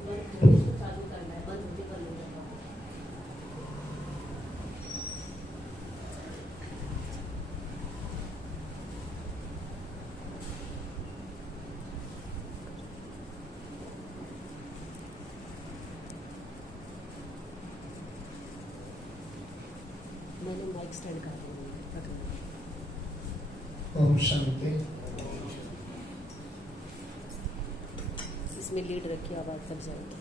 बंद होने को चालू करना है, बंद होने कर लेना। मैंने माइक स्टैंड कर दिया। ओम शांति। इसमें लीड रखिए, आवाज तब जाएगी।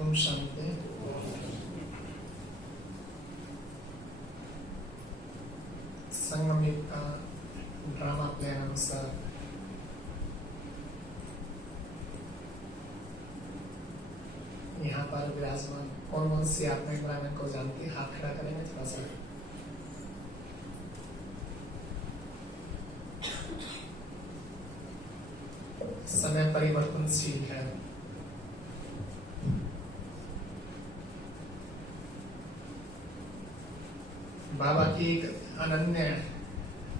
ओम शांति। संगम का ड्रामा प्लान अनुसार यहाँ पर विराजमान कौन कौन सी आत्मिक ब्राह्मण को जानती है? हाथ खड़ा करेंगे थोड़ा सा। समय परिवर्तनशील है। बाबा की एक अनन्य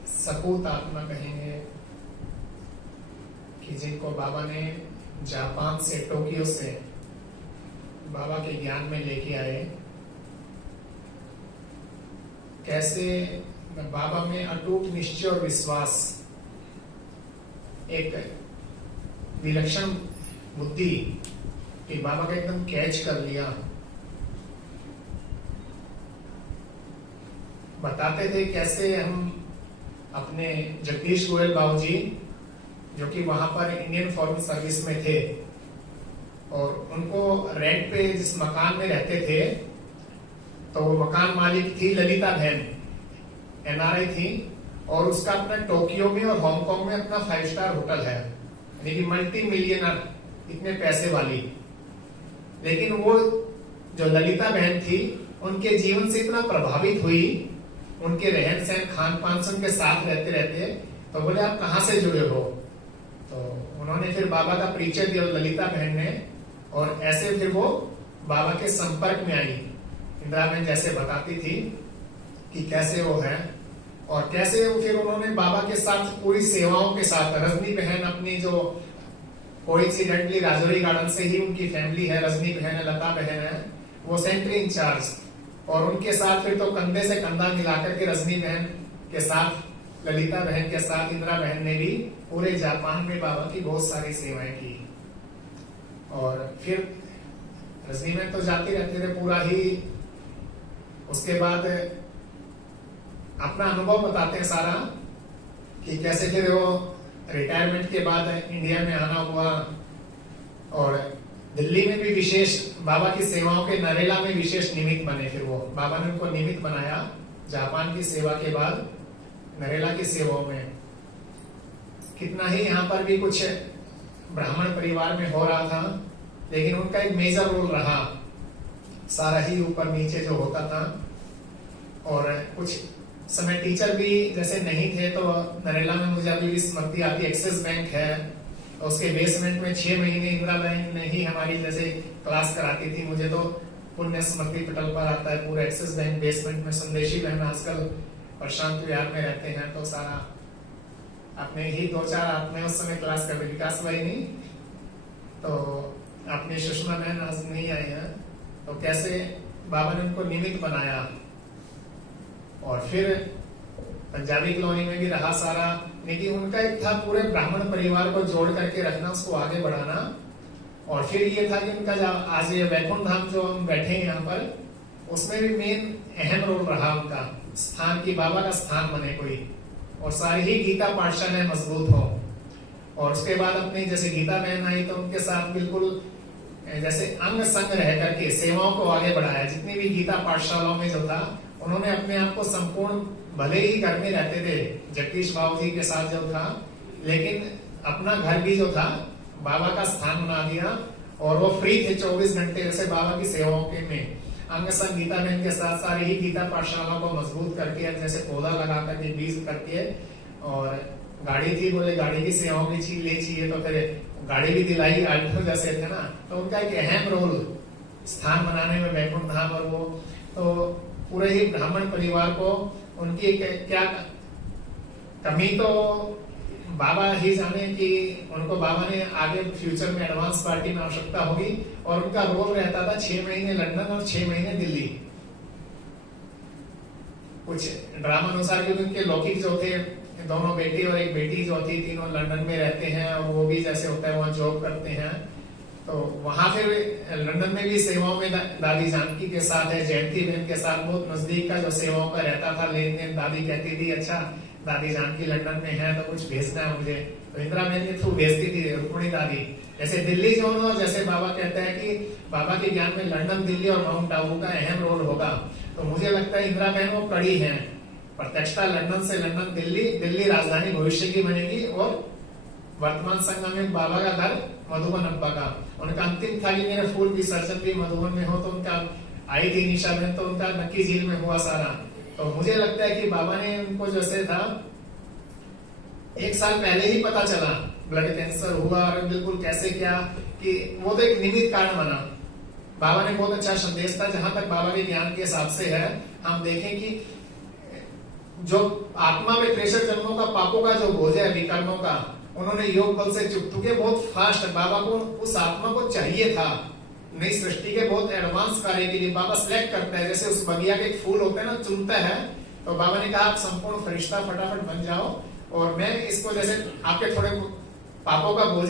सपूत आत्मा कहेंगे कि जिनको बाबा ने जापान से, टोक्यो से बाबा के ज्ञान में लेके आए। कैसे बाबा में अटूट निश्चय और विश्वास, एक विलक्षण बुद्धि कि बाबा का एकदम कैच कर लिया। बताते थे कैसे हम अपने जगदीश गोयल बाबू जी, जो कि वहां पर इंडियन फॉरेन सर्विस में थे, और उनको रेंट पे जिस मकान में रहते थे, तो वो मकान मालिक थी ललिता बहन, एनआरआई थी, और उसका अपना टोक्यो में और हांगकांग में अपना 5 स्टार होटल है, यानी कि मल्टी मिलियनर, इतने पैसे वाली। लेकिन वो जो ललिता बहन थी, उनके जीवन से इतना प्रभावित हुई, उनके रहन सहन खान पान से उनके साथ रहते रहते, तो बोले आप कहाँ से जुड़े हो? तो उन्होंने फिर बाबा का परिचय दिया ललिता बहन ने, और ऐसे फिर वो बाबा के संपर्क में आई। इंदिरा बहन जैसे बताती थी कि कैसे वो है, और कैसे वो फिर उन्होंने बाबा के साथ पूरी सेवाओं के साथ, रजनी बहन अपनी जो कोइंसिडेंटली राजौरी गार्डन से ही उनकी फैमिली है, रजनी बहन है, लता बहन है, वो सेंट्री इंचार्ज, और उनके साथ फिर तो कंधे से कंधा मिलाकर के रजनी बहन के साथ, ललिता बहन के साथ इंदिरा बहन ने भी पूरे जापान में बाबा की बहुत सारी सेवाएं की। और फिर रजनी बहन तो जाती रहते थे पूरा ही। उसके बाद अपना अनुभव बताते हैं सारा कि कैसे फिर वो रिटायरमेंट के बाद इंडिया में आना हुआ, और दिल्ली में भी विशेष बाबा की सेवाओं के नरेला में विशेष निमित्त बने। फिर वो बाबा ने उनको निमित्त बनाया जापान की सेवा के बाद नरेला की सेवाओं में। कितना ही यहाँ पर भी कुछ ब्राह्मण परिवार में हो रहा था, लेकिन उनका एक मेजर रोल रहा, सारा ही ऊपर नीचे जो होता था। और कुछ समय टीचर भी जैसे नहीं थे, तो नरेला में मुझे अभी भी स्मृति आती, एक्सिस बैंक है, उसके बेसमेंट में 6 महीने इंदिरा बहन ने ही हमारी जैसे क्लास कराती थी। मुझे तो पुण्य स्मृति पटल पर आता है पूरा एक्सिस बैंक बेसमेंट में। संदेशी बहन आजकल प्रशांत विहार में रहते हैं, तो सारा अपने ही 2-4 आत्माएं उस समय क्लास कर रहे। विकास भाई नहीं, तो अपनी सुषमा बहन आज नहीं आए हैं, तो कैसे बाबा ने उनको निमित्त बनाया। और फिर पंजाबी कॉलोनी में भी रहा सारा, लेकिन उनका एक था पूरे ब्राह्मण परिवार को जोड़ करके रखना, उसको आगे बढ़ाना। और फिर ये था कि उनका आज ये वैकुंठ धाम जो हम बैठे हैं यहाँ पर, उसमें भी मेन अहम रोल रहा उनका, स्थान की बाबा का स्थान बने कोई, और सारी ही गीता पाठशालाएं मजबूत हो। और उसके बाद अपनी जैसे गीता बहन आई तो उनके साथ बिल्कुल जैसे अंग संग रह करके सेवाओं को आगे बढ़ाया। जितनी भी गीता पाठशालाओं में जो था, उन्होंने अपने आप को संपूर्ण, भले ही घर में रहते थे जगदीश बाबू जी के साथ जो था, लेकिन अपना घर भी जो था बाबा का स्थान बना दिया। और वो फ्री थे 24 घंटे जैसे बाबा की सेवाओं के में अंग संग गीता बहन के साथ सारी ही गीता पाठशालाओं को मजबूत करके, जैसे पौधा लगा करके बीज करके, और गाड़ी थी, बोले गाड़ी की सेवाओं की चीज ले चाहिए तो फिर गाड़ी भी दिलाई, आल्टो जैसे थे ना। तो उनका एक अहम रोल स्थान बनाने में वैकुंठ धाम, और वो तो पूरे ही ब्राह्मण परिवार को उनकी क्या कमी तो बाबा ही जाने कि उनको बाबा ने आगे फ्यूचर में एडवांस पार्टी में आवश्यकता होगी। और उनका रोल रहता था 6 महीने लंदन और 6 महीने दिल्ली, कुछ ड्रामा अनुसार, क्योंकि उनके लौकिक जो थे, दोनों बेटे और एक बेटी जो थी, तीनों लंदन में रहते हैं, और वो भी जैसे होता है वहां जॉब करते हैं। तो वहां फिर लंदन में भी सेवाओं में दादी जानकी के साथ है, जयंती बहन के साथ बहुत नजदीक का जो सेवाओं का रहता था लेन देन। दादी कहती थी अच्छा दादी जानकी लंदन में है तो कुछ भेजना है मुझे, तो इंदिरा बहन के थ्रू भेजती थी रुक्मणी दादी। जैसे दिल्ली जो हो, जैसे बाबा कहते हैं कि बाबा के ज्ञान में लंदन, दिल्ली और माउंट आबू का अहम रोल होगा, तो मुझे लगता है इंदिरा बहन वो कड़ी है प्रत्यक्षता। लंदन से लंदन, दिल्ली, दिल्ली राजधानी भविष्य की बनेगी, और वर्तमान संगम में बाबा का घर मधुबन अब्बा का। उनका अंतिम था कि मेरे फूल विसर्जन भी मधुबन में हो, तो उनका आई थी निशा बहन, तो उनका नक्की झील में हुआ सारा। तो मुझे लगता है कि बाबा ने उनको जैसे था 1 साल पहले ही पता चला ब्लड कैंसर हुआ, और बिल्कुल कैसे क्या कि वो तो एक निमित्त कारण बना। बाबा ने बहुत अच्छा संदेश था, जहां तक बाबा के ज्ञान के हिसाब से है। हम देखें कि जो आत्मा में 63 जन्मों का पापों का जो बोझ है विकर्मों का, उन्होंने योग बल से चुक चुके बहुत फास्ट। बाबा को उस आत्मा को चाहिए था नई सृष्टि के बहुत एडवांस कार्य के लिए। बाबा सिलेक्ट करता है, जैसे उस बगिया के एक फूल होता है ना, चुनता है। तो बाबा ने कहा आप संपूर्ण फरिश्ता फटाफट बन जाओ, और मैं इसको जैसे आपके थोड़े पापों का बोझ